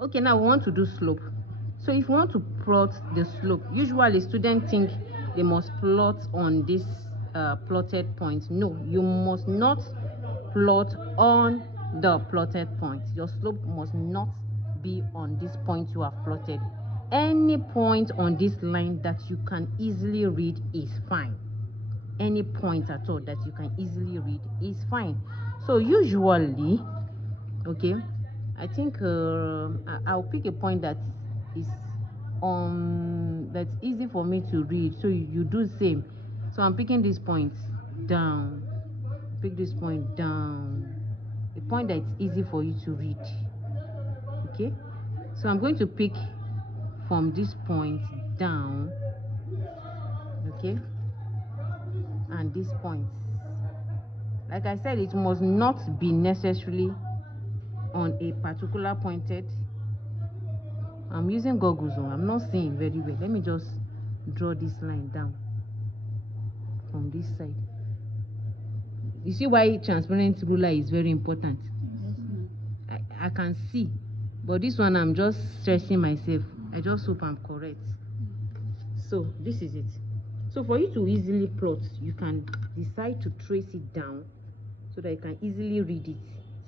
Okay, now we want to do slope. So if you want to plot the slope, usually students think they must plot on this plotted point. No, you must not plot on the plotted point. Your slope must not be on this point you have plotted. Any point on this line that you can easily read is fine. Any point at all that you can easily read is fine. So usually, okay, I think I'll pick a point that is that's easy for me to read, so you do the same. So I'm picking this point down, pick this point down, a point that's easy for you to read. Okay, so I'm going to pick from this point down, okay, and this point. Like I said, it must not be necessarily on a particular pointed. I'm using goggles, so I'm not seeing very well. Let me just draw this line down from this side. You see why transparent ruler is very important? I can see, but this one I'm just stressing myself. I just hope I'm correct. So this is it. So for you to easily plot, you can decide to trace it down so that you can easily read it,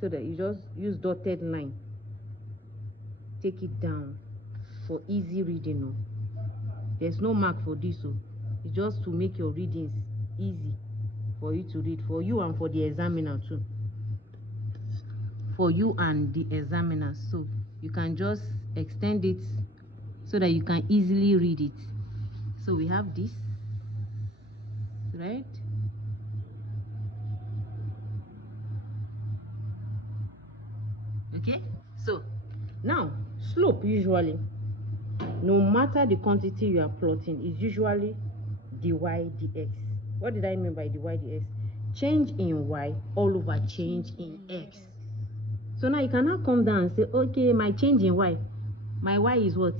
so that you just use dotted line, take it down for easy reading. No, there's no mark for this, so it's just to make your readings easy for you to read, for you and for the examiner too, for you and the examiner. So you can just extend it so that you can easily read it. So we have this, right? Okay, so now slope, usually no matter the quantity you are plotting, is usually dy dx. What did I mean by dy dx? Change in y all over change in x. So now you can now come down and say, okay, my change in y, my y is what?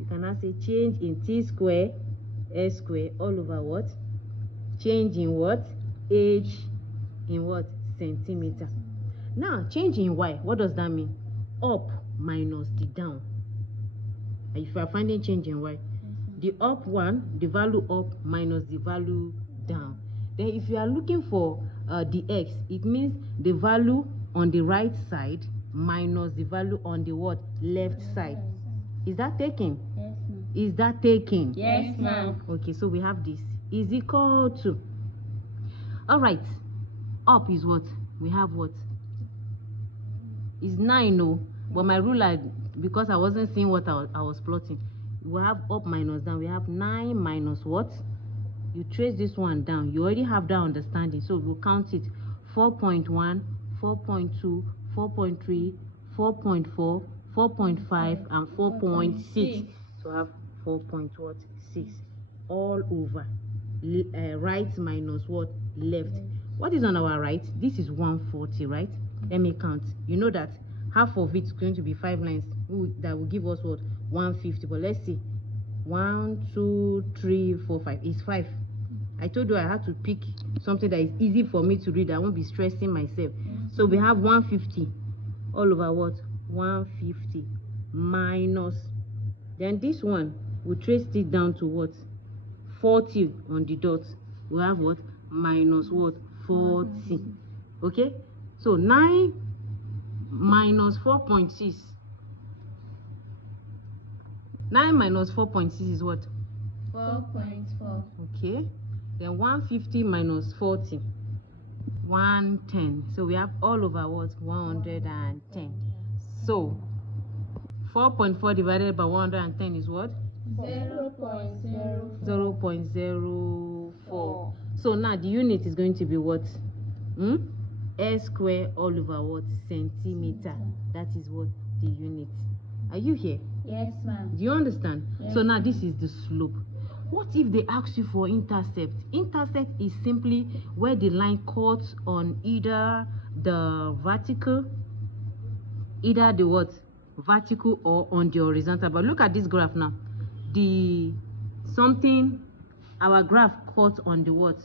You can now say change in t square s square all over what? Change in what? H in what? Centimeter. Now change in y, what does that mean? Up minus the down. If you are finding change in y, the up one, the value up minus the value down. Then if you are looking for the x, it means the value on the right side minus the value on the what? Left side. Is that taken? Yes, ma'am. Is that taken? Yes, ma'am. Okay, so we have this is equal to, all right, up is what? We have what? Is 9, no, but my ruler, because I wasn't seeing what I was plotting, we have up minus down. We have 9 minus what? You trace this one down, you already have that understanding, so we'll count it. 4.1, 4.2, 4.3, 4.4, 4.5, and 4.6. So I have 4.6 all over. Right minus what? Left. What is on our right? This is 140, right? Let me count. You know that half of it is going to be 5 lines that will give us what? 150. But let's see, 1, 2, 3, 4, 5. It's 5. I told you I had to pick something that is easy for me to read. I won't be stressing myself. So we have 150 all over what? 150 minus, then this one we traced it down to what? 40 on the dot. We have what? Minus what? 40. Okay, so 9 minus 4.6. 9 minus 4.6 is what? 4.4. Okay, then 150 minus 40, 110. So we have all over what? 110. So 4.4 divided by 110 is what? 0.04. 0.04. So now the unit is going to be what? S square all over what? Centimeter. That is what the unit. Are you here? Yes, ma'am. Do you understand? Yes. So now this is the slope. What if they ask you for intercept? Intercept is simply where the line cuts on either the vertical, either the what? Vertical, or on the horizontal. But look at this graph now. Our graph cuts on the what?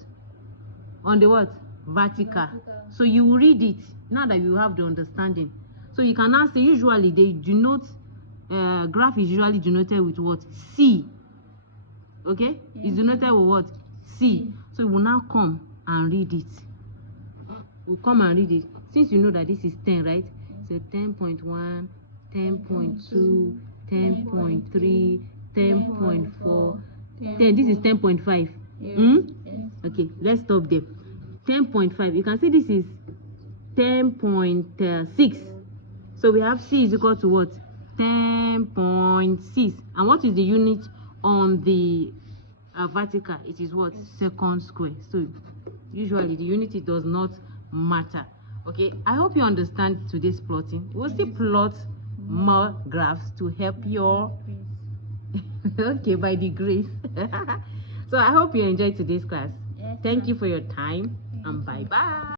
On the what? Vertical. So you will read it now that you have the understanding. So you can now say usually they denote graph is usually denoted with what? C. Okay? It's denoted with what? C. So we will now come and read it. We'll come and read it. Since you know that this is 10, right? So 10.1, 10.2, 10.3, 10.4, 10. This is 10.5. Okay, let's stop there. 10.5. You can see this is 10.6. So we have C is equal to what? 10.6. And what is the unit on the vertical? It is what? Second square. So usually the unit, it does not matter. Okay, I hope you understand today's plotting. We'll still plot more graphs to help your okay, by the grace. So I hope you enjoyed today's class. Thank you for your time, and bye bye.